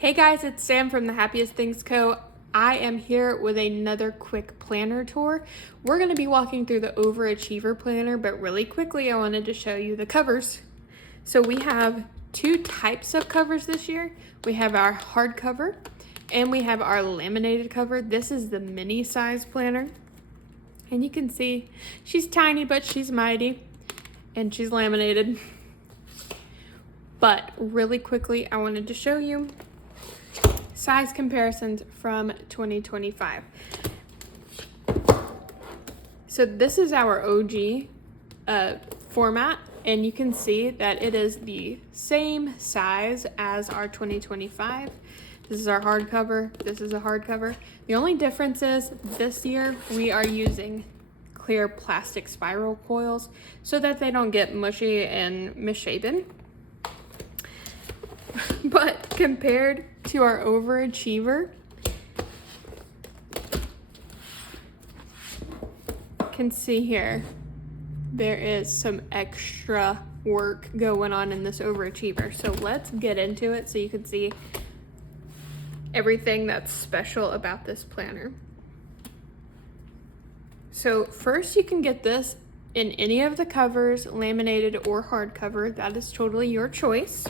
Hey guys, it's Sam from the Happiest Things Co. I am here with another quick planner tour. We're going to be walking through the Overachiever Planner, but really quickly I wanted to show you the covers. So we have two types of covers this year. We have our hardcover and we have our laminated cover. This is the mini size planner. And you can see she's tiny, but she's mighty, and she's laminated. But really quickly, I wanted to show you size comparisons from 2025. So this is our OG format, and you can see that it is the same size as our 2025. This is our hardcover. This is a hardcover. The only difference is this year we are using clear plastic spiral coils so that they don't get mushy and misshapen. But compared to our Overachiever, you can see here there is some extra work going on in this Overachiever. So let's get into it so you can see everything that's special about this planner. So first, you can get this in any of the covers, laminated or hardcover. That is totally your choice.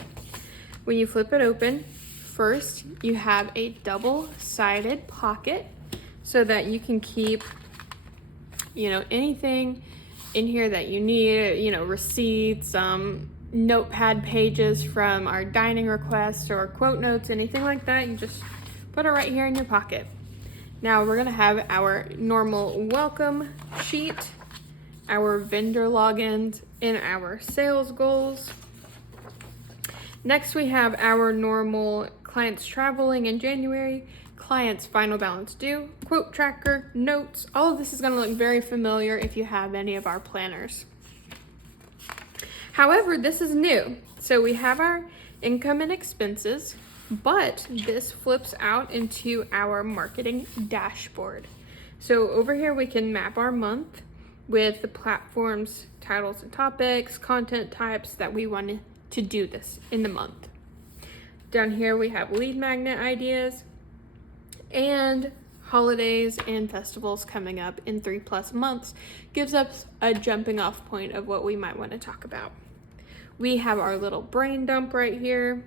When you flip it open, first you have a double-sided pocket so that you can keep, anything in here that you need, receipts, notepad pages from our dining requests or quote notes, anything like that. You just put it right here in your pocket. Now we're gonna have our normal welcome sheet, our vendor logins, and our sales goals. Next, we have our normal clients traveling in January, clients final balance due, quote tracker, notes. All of this is going to look very familiar if you have any of our planners. However, this is new. So we have our income and expenses, but this flips out into our marketing dashboard. So over here, we can map our month with the platforms, titles and topics, content types that we want to do this in the month. Down here we have lead magnet ideas and holidays and festivals coming up in 3+ months. Gives us a jumping off point of what we might want to talk about. We have our little brain dump right here,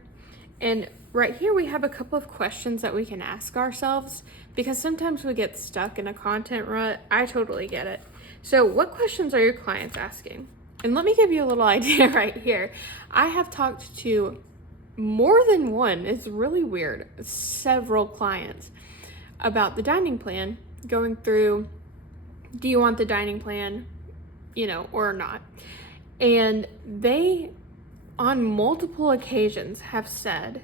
and right here we have a couple of questions that we can ask ourselves because sometimes we get stuck in a content rut. I totally get it. So what questions are your clients asking? And let me give you a little idea right here. I have talked to more than one, it's really weird, several clients about the dining plan, going through, do you want the dining plan, or not? And they, on multiple occasions, have said,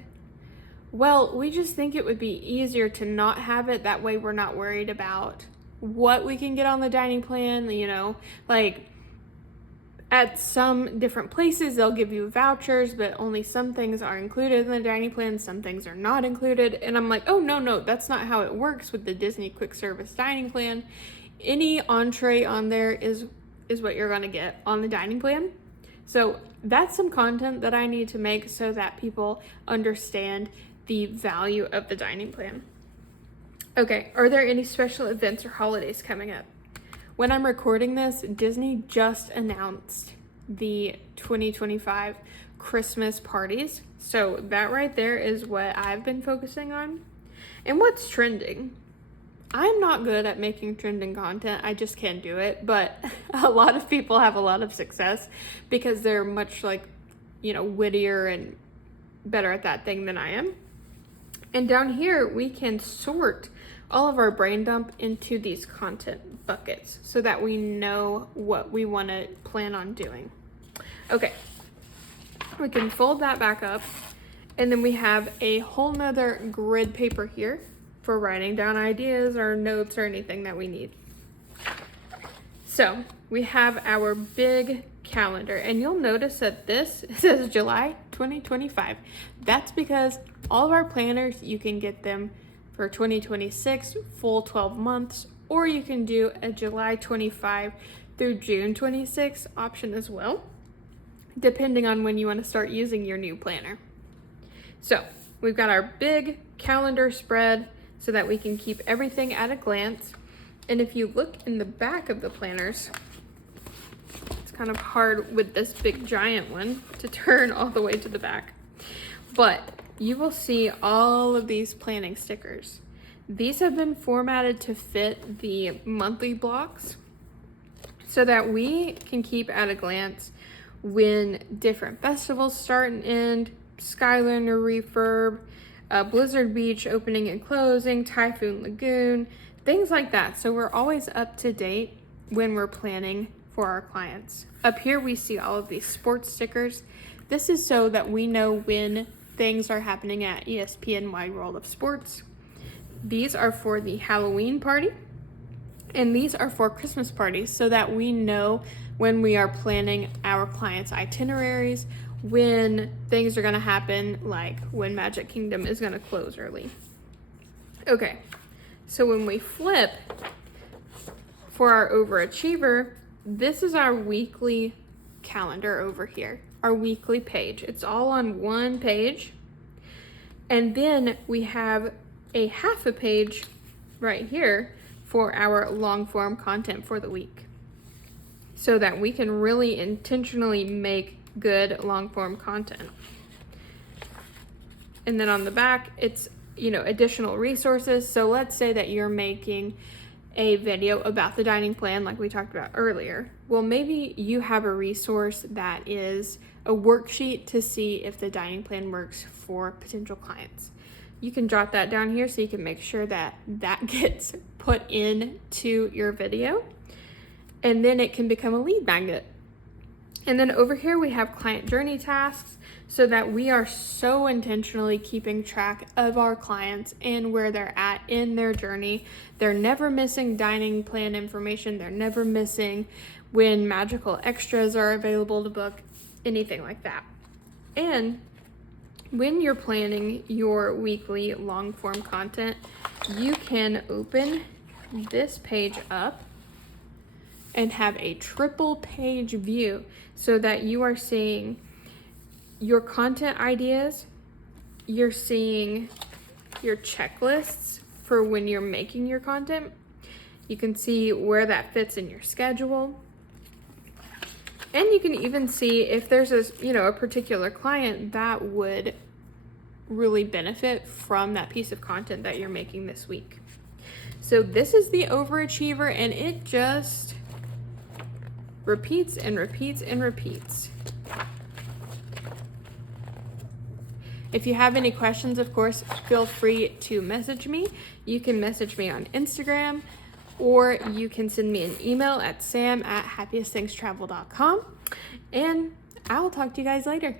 well, we just think it would be easier to not have it. That way we're not worried about what we can get on the dining plan, at some different places, they'll give you vouchers, but only some things are included in the dining plan, some things are not included. And I'm like, oh, no, that's not how it works with the Disney quick service dining plan. Any entree on there is what you're gonna get on the dining plan. So that's some content that I need to make so that people understand the value of the dining plan. Okay, are there any special events or holidays coming up? When I'm recording this, Disney just announced the 2025 Christmas parties. So that right there is what I've been focusing on. And what's trending? I'm not good at making trending content. I just can't do it. But a lot of people have a lot of success because they're much wittier and better at that thing than I am. And down here, we can sort all of our brain dump into these content buckets so that we know what we want to plan on doing. Okay, we can fold that back up, and then we have a whole nother grid paper here for writing down ideas or notes or anything that we need. So we have our big calendar, and you'll notice that this says July 2025. That's because all of our planners, you can get them for 2026 full 12 months, or you can do a July 25 through June 26 option as well, depending on when you want to start using your new planner. So We've got our big calendar spread so that we can keep everything at a glance. And if you look in the back of the planners, it's kind of hard with this big giant one to turn all the way to the back, but you will see all of these planning stickers. These have been formatted to fit the monthly blocks so that we can keep at a glance when different festivals start and end, Skyliner refurb, Blizzard Beach opening and closing, Typhoon Lagoon, things like that. So we're always up to date when we're planning for our clients. Up here we see all of these sports stickers. This is so that we know when things are happening at ESPN Wide World of Sports. These are for the Halloween party, and these are for Christmas parties so that we know when we are planning our clients' itineraries, when things are going to happen, like when Magic Kingdom is going to close early. Okay, so when we flip for our Overachiever, this is our weekly calendar over here, our weekly page. It's all on one page. And then we have a half a page right here for our long form content for the week, so that we can really intentionally make good long form content. And then on the back, it's, additional resources. So let's say that you're making a video about the dining plan like we talked about earlier. Well, maybe you have a resource that is a worksheet to see if the dining plan works for potential clients. You can jot that down here so you can make sure that that gets put into your video, and then it can become a lead magnet. And then over here we have client journey tasks so that we are so intentionally keeping track of our clients and where they're at in their journey. They're never missing dining plan information. They're never missing when magical extras are available to book, anything like that. And when you're planning your weekly long form content, you can open this page up and have a triple page view so that you are seeing your content ideas, you're seeing your checklists for when you're making your content. You can see where that fits in your schedule. And you can even see if there's a particular client that would really benefit from that piece of content that you're making this week. So this is the Overachiever, and it just repeats and repeats and repeats. If you have any questions, of course, feel free to message me. You can message me on Instagram, or you can send me an email at sam@happiestthingstravel.com, and I will talk to you guys later.